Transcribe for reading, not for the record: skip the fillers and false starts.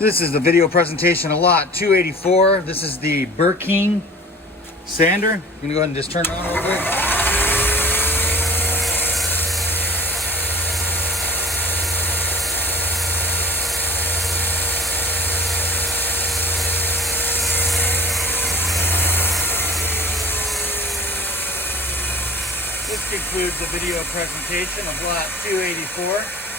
This is the video presentation of lot 284. This is the Burkeen sander. I'm gonna go ahead and just turn it on a little bit. This concludes the video presentation of lot 284.